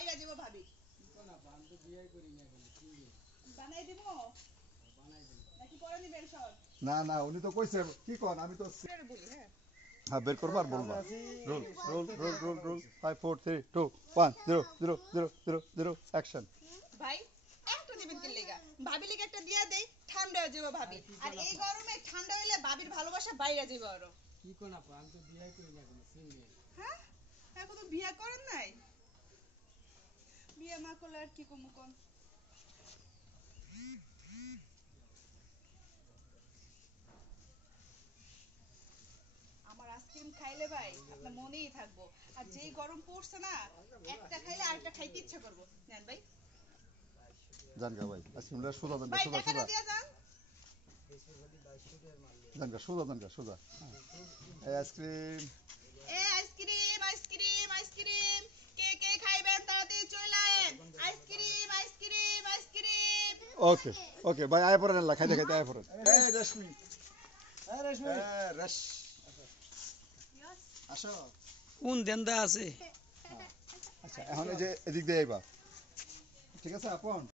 বাইরে যাব ভাবি না বান তো বিয়ে করি না এখন সিঙ্গেল বানাই দিব বানাই দেন নাকি পরে নিবেন সব না না উনি তো কইছে কি কোন আমি তো পরে বলি হ্যাঁ হ্যাঁ বের করবা আর বলবা roll roll roll roll roll 5 4 3 2 1 0 0 0 0 0 action ভাই একটা দিবেন কি লেগা ভাবি লেগে একটা দিয়া দেই ঠান্ডা হয়ে যাবে ভাবি আর এই গরমে ঠান্ডা হইলে ভাবির ভালোবাসা বাইরে যাবে আরো কি কোন আপা আমি তো বিয়ে করি না এখন সিঙ্গেল হ্যাঁ এখন তো বিয়ে করেন নাই বিয়ে না করলে আর কি কমু কোন আমার আইসক্রিম খাইলে ভাই আপনার মনেই থাকবো আর যেই গরম পড়ছে না একটা খাইলে আরেকটা খাইতে ইচ্ছা করবো নেন ভাই জানগা ভাই আইসক্রিমটা সোজা দেন ভাই সোজা টাকাটা সোজা দিয়া যান জানগা সোজা জানগা সোজা এই আইসক্রিম এ আইসক্রিম আইসক্রিম আইসক্রিম কে কে খাইবেন তাড়াতাড়ি চলে আয়েন আইসক্রিম আইসক্রিম আইসক্রিম ওকে ওকে ভাই আয় পড়েন না খাইতে খাইতে আয় পড়েন এই রশ্মি হ্যাঁ রেশমি রশ আসো কোন দেন্দা আছে আচ্ছা এখন এই যে এদিক দিয়ে আইবা ঠিক আছে আপন